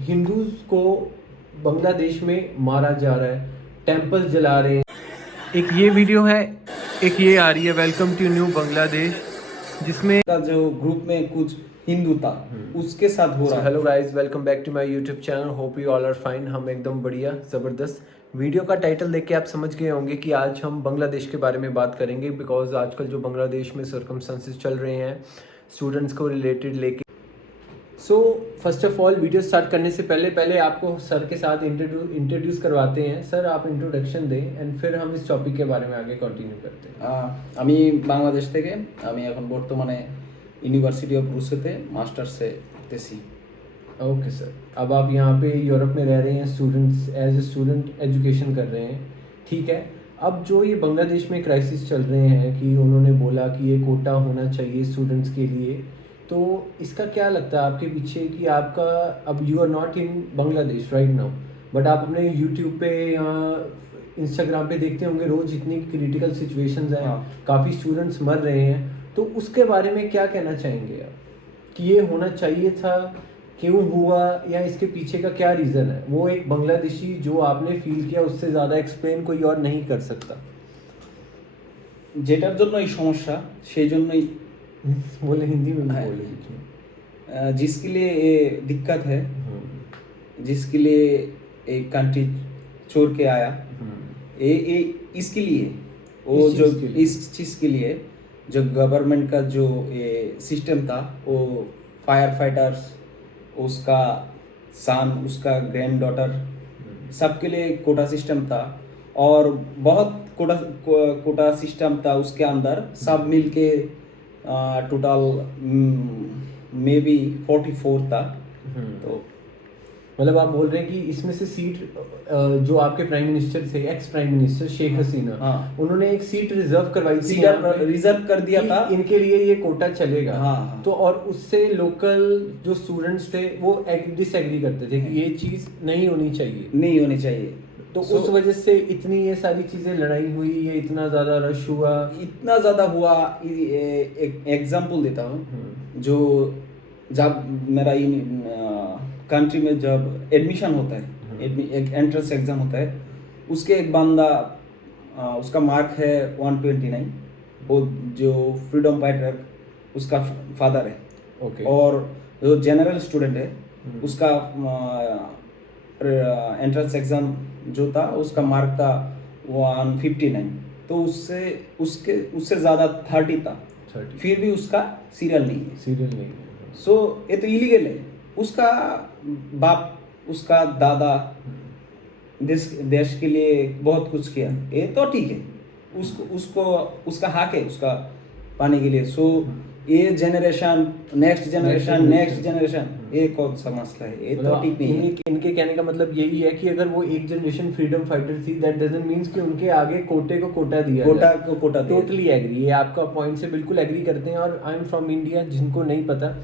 Hindus को बांग्लादेश में मारा जा रहा है, टेम्पल जला रहे हैं। एक ये वीडियो है, एक ये आ रही है वेलकम टू न्यू बांग्लादेश, जिसमें का जो ग्रुप में कुछ हिंदू था उसके साथ हो रहा है। Hello guys, welcome back to my YouTube channel. Hope you all are fine. हम एकदम बढ़िया ज़बरदस्त। वीडियो का टाइटल देख के आप समझ गए होंगे कि आज हम बांग्लादेश के बारे में बात करेंगे, बिकॉज आजकल जो बांग्लादेश में सर्कमस्टेंसेस चल रहे हैं स्टूडेंट्स को रिलेटेड लेके। So first of all video start करने से पहले आपको सर के साथ इंट्रोड्यूस करवाते हैं। सर आप इंट्रोडक्शन दें एंड फिर हम इस टॉपिक के बारे में आगे कंटिन्यू करते हैं। আমি বাংলাদেশ থেকে আমি এখন বর্তমানে ইউনিভার্সিটি অফ রুসেতে মাস্টার্সে পড়তেছি। ओके सर, अब आप यहाँ पे यूरोप में रह रहे हैं, students as a student education कर रहे हैं, ठीक है। अब जो ये बांग्लादेश में क्राइसिस चल रहे हैं कि उन्होंने बोला कि ये कोटा होना चाहिए स्टूडेंट्स के लिए, तो इसका क्या लगता है आपके पीछे कि आपका, अब you are not in Bangladesh right now, but आप अपने यूट्यूब पे या इंस्टाग्राम पे देखते होंगे रोज़ इतनी क्रिटिकल सिचुएशंस हैं, काफ़ी स्टूडेंट्स मर रहे हैं, तो उसके बारे में क्या कहना चाहेंगे आप कि ये होना चाहिए था, क्यों हुआ, या इसके पीछे का क्या रीज़न है? वो एक बांग्लादेशी जो आपने फील किया उससे ज़्यादा एक्सप्लेन कोई और नहीं कर सकता। যেটার জন্য এই সমস্যা সেই জন্যই बोले हिंदी में भी बोले बीच में। जिसके लिए ये दिक्कत है, जिसके लिए एक कंट्री छोड़ के आया, ये इसके लिए वो जो इस चीज़ के लिए जो गवर्नमेंट का जो ये सिस्टम था, वो फायर फाइटर्स, उसका सन, उसका ग्रैंड डॉटर, सबके लिए कोटा सिस्टम था। और बहुत कोटा सिस्टम था, उसके अंदर सब मिल के टोटल मे बी 44 था। तो मतलब आप बोल रहे हैं कि इसमें से सीट जो आपके प्राइम मिनिस्टर थे, ex prime minister Sheikh Hasina, उन्होंने एक सीट रिजर्व करवाई थी, रिजर्व कर दिया था इनके लिए ये कोटा चलेगा। हाँ। तो और उससे लोकल जो स्टूडेंट्स थे वो डिसएग्री करते थे कि ये चीज़ नहीं होनी चाहिए। तो उस वजह से इतनी ये सारी चीज़ें लड़ाई हुई, ये इतना ज़्यादा रश हुआ। एक एग्जाम्पल देता हूँ। जो जब मेरा कंट्री में जब एडमिशन होता है, एक एंट्रेंस एग्जाम होता है, उसके एक बंदा, उसका मार्क है 129, वो जो फ्रीडम फाइटर उसका फादर है। ओके। और जो जनरल स्टूडेंट है उसका एंट्रेंस एग्जाम जो था उसका मार्क था 159, तो उससे ज़्यादा 30 था, फिर भी उसका सीरियल नहीं है। सो ये तो इलीगल है। उसका बाप, उसका दादा देश के लिए बहुत कुछ किया, ये तो ठीक है, उसका हक है उसका पाने के लिए। सो ये जनरेशन, नेक्स्ट जनरेशन, ये कौन सा मसला है? ये तो ठीक नहीं है। इनके कहने का मतलब यही है कि अगर वो एक जनरेशन फ्रीडम फाइटर थी, दैट डजंट मीन्स कि उनके आगे कोटे को कोटा दिया। टोटली एग्री, ये आपका पॉइंट से बिल्कुल एग्री करते हैं। और आई एम फ्रॉम इंडिया, जिनको नहीं पता,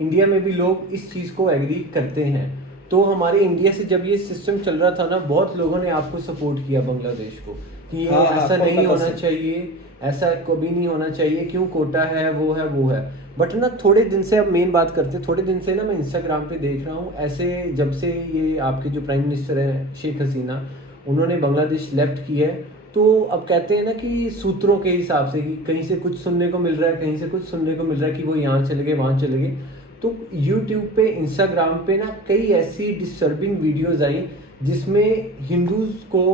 इंडिया में भी लोग इस चीज़ को एग्री करते हैं। तो हमारे इंडिया से जब ये सिस्टम चल रहा था ना, बहुत लोगों ने आपको सपोर्ट किया बांग्लादेश को कि ये ऐसा नहीं होना चाहिए, ऐसा कभी नहीं होना चाहिए, क्यों कोटा है, वो है। बट ना थोड़े दिन से, अब मेन बात करते हैं, थोड़े दिन से ना मैं इंस्टाग्राम पे देख रहा हूँ ऐसे, जब से ये आपके जो प्राइम मिनिस्टर हैं शेख हसीना, उन्होंने बांग्लादेश लेफ्ट किया है, तो अब कहते हैं ना कि सूत्रों के हिसाब से कि कहीं से कुछ सुनने को मिल रहा है, कहीं से कुछ सुनने को मिल रहा है कि वो यहाँ चले गए, वहाँ चले गए। तो यूट्यूब पे, इंस्टाग्राम पे ना कई ऐसी डिस्टर्बिंग वीडियोज़ आई जिसमें हिंदूज़ को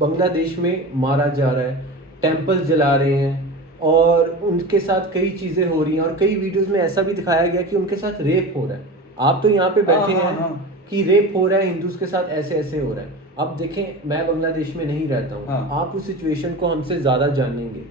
बांग्लादेश में मारा जा रहा है, टेम्पल जला रहे हैं, और उनके साथ कई चीज़ें हो रही हैं, और कई वीडियोस में ऐसा भी दिखाया गया कि उनके साथ रेप हो रहा है। आप तो यहाँ पे बैठे हैं कि रेप हो रहा है, हिंदूज के साथ ऐसे हो रहा है। अब देखें, मैं बांग्लादेश में नहीं रहता हूँ, आप उस सिचुएशन को हमसे ज़्यादा जानेंगे।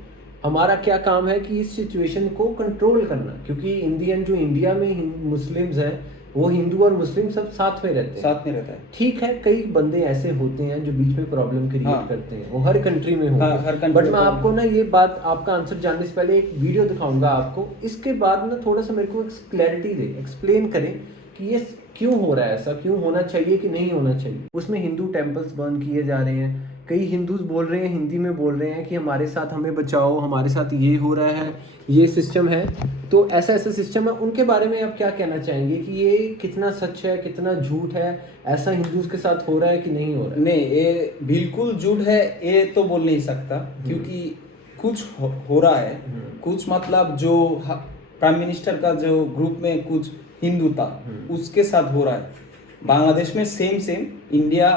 हमारा क्या काम है कि इस सिचुएशन को कंट्रोल करना, क्योंकि इंडियन जो इंडिया में मुस्लिम्स हैं, वो हिंदू और मुस्लिम सब साथ में रहते हैं। ठीक है, कई बंदे ऐसे होते हैं जो बीच में प्रॉब्लम क्रिएट करते हैं, वो हर कंट्री में होते हैं। बट मैं आपको ना ये बात, आपका आंसर जानने से पहले एक वीडियो दिखाऊंगा आपको, इसके बाद ना थोड़ा सा मेरे को क्लैरिटी दे, एक्सप्लेन करें कि ये क्यों हो रहा है, ऐसा क्यों होना चाहिए कि नहीं होना चाहिए। उसमें हिंदू टेम्पल्स बर्न किए जा रहे हैं, कई हिंदूज बोल रहे हैं, हिंदी में बोल रहे हैं कि हमारे साथ हमें बचाओ, हमारे साथ ये हो रहा है, ये सिस्टम है, तो ऐसा ऐसा सिस्टम है, उनके बारे में आप क्या कहना चाहेंगे कि ये कितना सच है, कितना झूठ है, ऐसा हिंदूज के साथ हो रहा है कि नहीं हो रहा है? नहीं, ये बिल्कुल झूठ है ये तो बोल नहीं सकता, क्योंकि कुछ हो रहा है। कुछ मतलब जो प्राइम मिनिस्टर का जो ग्रुप में कुछ हिंदू था उसके साथ हो रहा है। बांग्लादेश में सेम इंडिया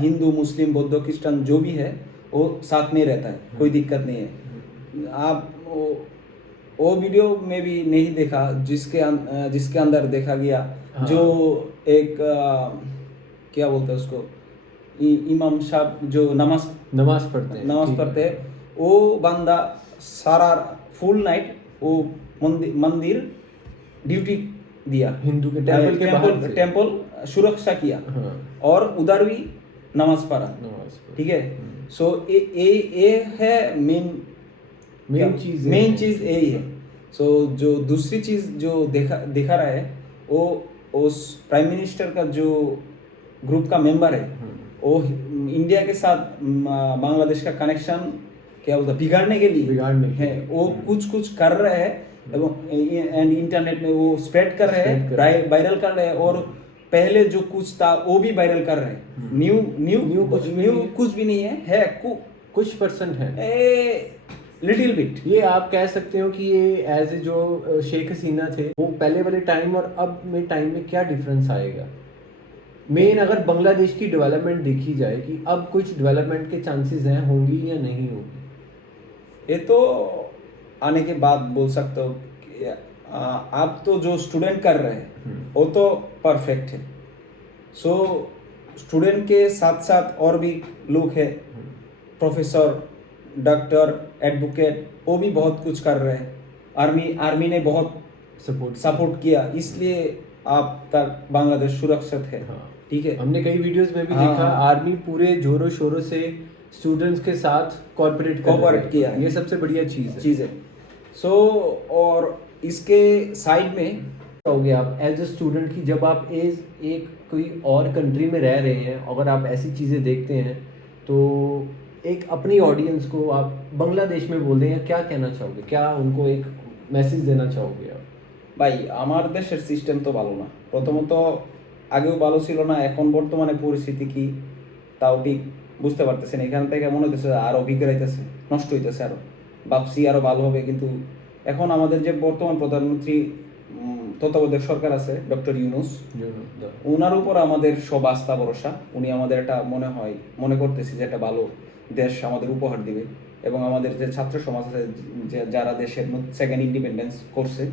हिंदू मुस्लिम बौद्ध क्रिश्चियन जो भी है वो साथ में रहता है, कोई दिक्कत नहीं है। आप वो वीडियो में भी नहीं देखा जिसके अंदर देखा गया। हाँ। जो एक क्या बोलते हैं उसको, इमाम साहब जो नमाज पढ़ते हैं, वो बंदा सारा फुल नाइट वो मंदिर ड्यूटी दिया, हिंदू के टेंपल के बाहर से। टेंपल सुरक्षा किया। हाँ। और उधर भी नमाज पढ़ा। ठीक है। सो ये है मेन चीज यही है। सो जो दूसरी चीज जो दिखा रहा है वो उस प्राइम मिनिस्टर का जो ग्रुप का मेंबर है वो इंडिया के साथ बांग्लादेश का कनेक्शन क्या बोलता बिगाड़ने के लिए है। वो कुछ कर रहे हैं एंड इंटरनेट में वो स्प्रेड कर रहे हैं, वायरल कर रहे हैं। और पहले जो कुछ था वो भी वायरल कर रहे हैं। न्यू कुछ भी नहीं है कुछ परसेंट है, लिटिल बिट। ये आप कह सकते हो कि ये एज ए जो शेख हसीना थे वो पहले वाले टाइम और अब में टाइम में क्या डिफरेंस आएगा? मेन अगर बांग्लादेश की डेवलपमेंट देखी जाए कि अब कुछ डेवलपमेंट के चांसेस हैं, होंगी या नहीं होगी, ये तो आने के बाद बोल सकते हो। आप तो जो स्टूडेंट कर रहे हैं वो तो परफेक्ट है। सो स्टूडेंट के साथ साथ और भी लोग हैं, प्रोफेसर, डॉक्टर, एडवोकेट, वो भी बहुत कुछ कर रहे हैं। आर्मी ने बहुत सपोर्ट किया, इसलिए आप तक बांग्लादेश सुरक्षित है। ठीक है। हमने कई वीडियोस में भी देखा आर्मी पूरे जोरों शोरों से स्टूडेंट्स के साथ कोऑपरेट किया, ये सबसे बढ़िया चीज़ है। सो और इसके साइड में कहोगे आप एज ए स्टूडेंट की, जब आप एक कोई और कंट्री में रह रहे हैं, अगर आप ऐसी चीज़ें देखते हैं तो एक अपनी ऑडियंस को आप बांग्लादेश में बोल दें, या क्या कहना चाहोगे, क्या उनको एक मैसेज देना चाहोगे आप? ভাই আমার দেশের সিস্টেম তো ভালো না, প্রথমত আগেও ভালো ছিল না, এখন বর্তমানে পরিস্থিতি কি তাও ঠিক বুঝতে পারতেছেন। এখান থেকে মনে হইতেছে আরো বিগড়াইতেছে, নষ্ট হইতেছে, আরো ভাবছি আরো ভালো হবে। কিন্তু এখন আমাদের যে বর্তমান প্রধানমন্ত্রী তত্ত্বাবধায়ক সরকার আছে ডক্টর ইউনূস, ওনার উপর আমাদের সব আস্থা ভরসা। উনি আমাদের একটা মনে করতেছি যে একটা ভালো দেশ আমাদের উপহার দিবে। এবং আমাদের যে ছাত্র সমাজ আছে যারা দেশের সেকেন্ড ইন্ডিপেন্ডেন্স করছে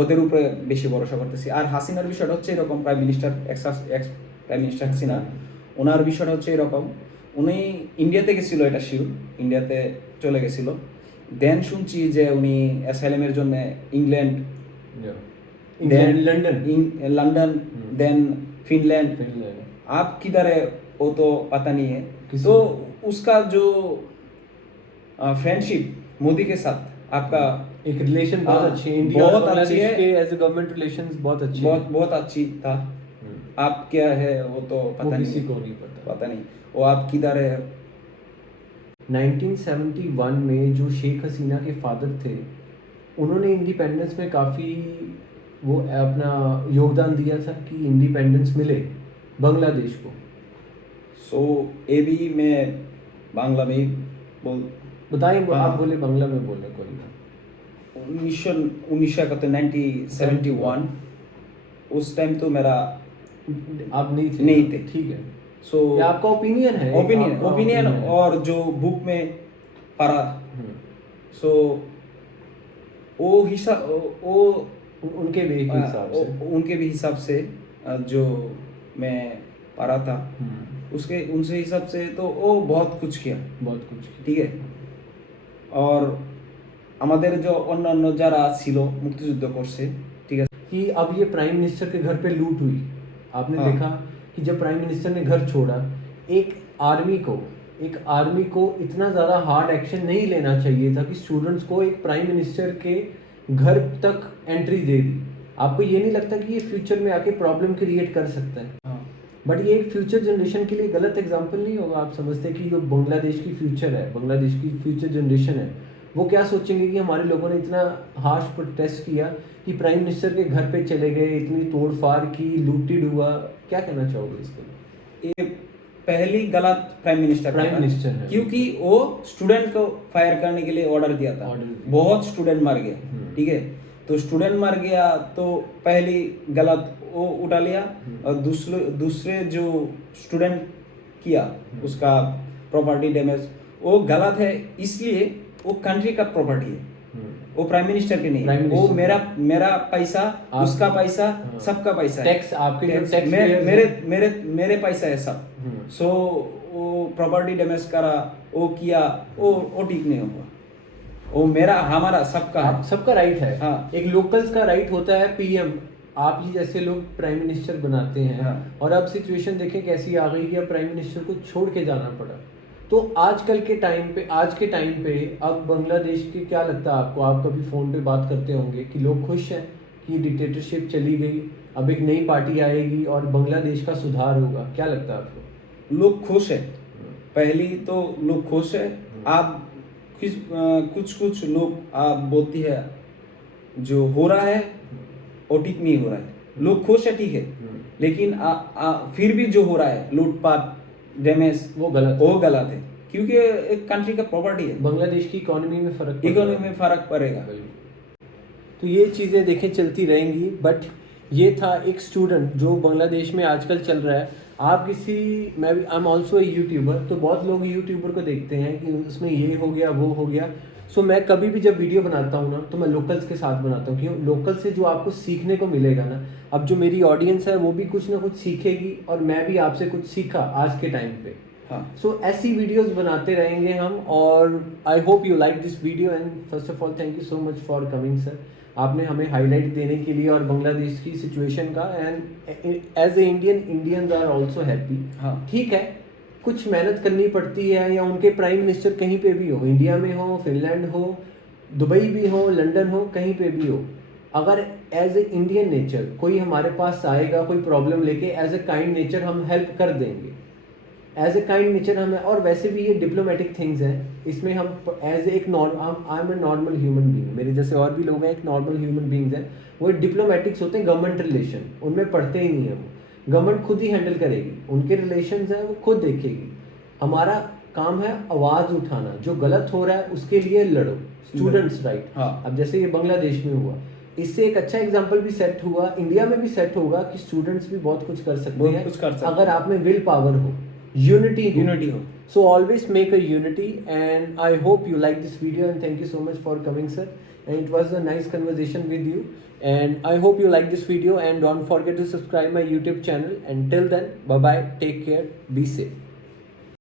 ওদের উপরে বেশি ভরসা করতেছি। আর হাসিনার বিষয়টা হচ্ছে এরকম, প্রাইম মিনিস্টার হাসিনা, ওনার বিষয়টা হচ্ছে এরকম, উনি ইন্ডিয়াতে গেছিল, এটা শিওর, ইন্ডিয়াতে চলে গেছিল। দেন শুনছি যে উনি অ্যাসাইলামের জন্য ইংল্যান্ড, लंदन, देन फिनलैंड, आप किधर है वो तो पता नहीं है। तो उसका जो फ्रेंडशिप मोदी के साथ आपका एक रिलेशन बहुत अच्छी है, इंडिया और बांग्लादेश के एज ए गवर्नमेंट रिलेशंस बहुत अच्छी था। आप क्या है वो तो पता नहीं, किसी को नहीं पता नहीं वो आप किधर है। 1971 में जो शेख हसीना के फादर थे, उन्होंने इंडिपेंडेंस में काफ़ी वो अपना योगदान दिया था कि इंडिपेंडेंस मिले बांग्लादेश को। सो ये भी मैं बांग्ला में बताइए, आप बोले बांग्ला में बोले कोई ना। 1971 उस टाइम तो मेरा आप नहीं थे। ठीक है। सो ये आपका ओपिनियन है, ओपिनियन और जो बुक में पढ़ा, सो वो उनके भी हिसाब से जो मैं पढ़ा था उनसे हिसाब से तो वो बहुत कुछ किया। ठीक है। और আমাদের जो অন্যান্য যারা ছিল মুক্তিযুদ্ধ করছে, ঠিক আছে, कि अब ये प्राइम मिनिस्टर के घर पे लूट हुई, आपने देखा कि जब प्राइम मिनिस्टर ने घर छोड़ा, एक आर्मी को इतना ज़्यादा हार्ड एक्शन नहीं लेना चाहिए था कि स्टूडेंट्स को एक प्राइम मिनिस्टर के घर तक एंट्री दे दी। आपको ये नहीं लगता कि ये फ्यूचर में आके प्रॉब्लम क्रिएट कर सकता है? बट ये एक फ्यूचर जनरेशन के लिए गलत एग्जाम्पल नहीं होगा? आप समझते हैं कि जो बांग्लादेश की फ्यूचर है, बांग्लादेश की फ्यूचर जनरेशन है, वो क्या सोचेंगे कि हमारे लोगों ने इतना हार्श प्रोटेस्ट किया कि प्राइम मिनिस्टर के घर पे चले गए, इतनी तोड़फाड़ की, लूटेड हुआ? क्या कहना चाहोगे इसके? ये पहली गलत प्राइम मिनिस्टर है, क्योंकि वो स्टूडेंट को फायर करने के लिए ऑर्डर दिया था। बहुत स्टूडेंट मर गए, ठीक है, तो स्टूडेंट मर गया तो पहली गलत वो उठा लिया, और दूसरे जो स्टूडेंट किया उसका प्रॉपर्टी डैमेज, वो गलत है, इसलिए वो कंट्री का प्रॉपर्टी है, वो प्राइम मिनिस्टर की नहीं है। वो मेरा पैसा, उसका पैसा, सबका पैसा है। टैक्स आपके टैक्स मेरे पैसा है सब। सो वो प्रॉपर्टी डैमेज करा, वो किया, वो ठीक नहीं होगा। वो मेरा, हमारा, सबका राइट है। हाँ। एक लोकल्स का राइट होता है, पीएम आप ही जैसे लोग प्राइम मिनिस्टर बनाते हैं। हाँ। और अब सिचुएशन देखें कैसी आ गई कि अब प्राइम मिनिस्टर को छोड़ के जाना पड़ा। तो आज के टाइम पे अब बांग्लादेश के, क्या लगता है आपको? आप कभी फ़ोन पे बात करते होंगे कि लोग खुश हैं कि डिक्टेटरशिप चली गई, अब एक नई पार्टी आएगी और बांग्लादेश का सुधार होगा? क्या लगता है आपको? लोग खुश है, पहली तो लोग खुश है। आप कुछ लोग आप बोलती है जो हो रहा है वो ठीक नहीं हो रहा है, लोग खुश है, ठीक है, लेकिन फिर भी जो हो रहा है लूटपाट डैमेज, वो गलत है, क्योंकि एक कंट्री का प्रॉपर्टी है। बांग्लादेश की इकोनॉमी में फर्क पड़ेगा। तो ये चीज़ें देखें चलती रहेंगी। बट ये था एक स्टूडेंट जो बांग्लादेश में आजकल चल रहा है। आप मैं भी, I am also a YouTuber, तो बहुत लोग यूट्यूबर को देखते हैं कि उसमें ये हो गया, वो हो गया। सो मैं कभी भी जब वीडियो बनाता हूँ ना, तो मैं लोकल्स के साथ बनाता हूँ, क्यों? लोकल से जो आपको सीखने को मिलेगा ना, अब जो मेरी ऑडियंस है वो भी कुछ ना कुछ सीखेगी, और मैं भी आपसे कुछ सीखा आज के टाइम पे। हाँ। सो ऐसी वीडियोस बनाते रहेंगे हम, और I hope you like this video, and first of all thank you so much for coming sir. आपने हमें हाईलाइट देने के लिए और बांग्लादेश की सिचुएशन का, and as a Indians are also happy. हाँ। ठीक है, कुछ मेहनत करनी पड़ती है, या उनके प्राइम मिनिस्टर कहीं पे भी हो, इंडिया में हो, फिनलैंड हो, दुबई भी हो, लंदन हो, कहीं पे भी हो, अगर एज ए इंडियन नेचर कोई हमारे पास आएगा कोई प्रॉब्लम लेके, एज ए काइंड नेचर हम हेल्प कर देंगे, एज ए काइंड नेचर हमें। और वैसे भी ये डिप्लोमेटिक थिंग्स हैं, इसमें हम एज एक I am a normal human being, मेरे जैसे और भी लोग हैं, एक नॉर्मल ह्यूमन बीइंग्स हैं, वो डिप्लोमेटिक्स होते हैं, गवर्नमेंट रिलेशन, उनमें पढ़ते ही नहीं है वो, गवर्नमेंट खुद ही हैंडल करेगी, उनके रिलेशंस हैं वो खुद देखेगी। हमारा काम है आवाज़ उठाना, जो गलत हो रहा है उसके लिए लड़ो, स्टूडेंट्स राइट। हाँ। अब जैसे ये बांग्लादेश में हुआ, इससे एक अच्छा एग्जांपल भी सेट हुआ, इंडिया में भी सेट होगा कि स्टूडेंट्स भी बहुत कुछ कर सकते हैं अगर आप में विल पावर हो, यूनिटी हो। So always make a unity, and I hope you like this video, and thank you so much for coming, sir. And it was a nice conversation with you, and I hope you like this video, and don't forget to subscribe my YouTube channel. And till then, bye bye, take care, be safe.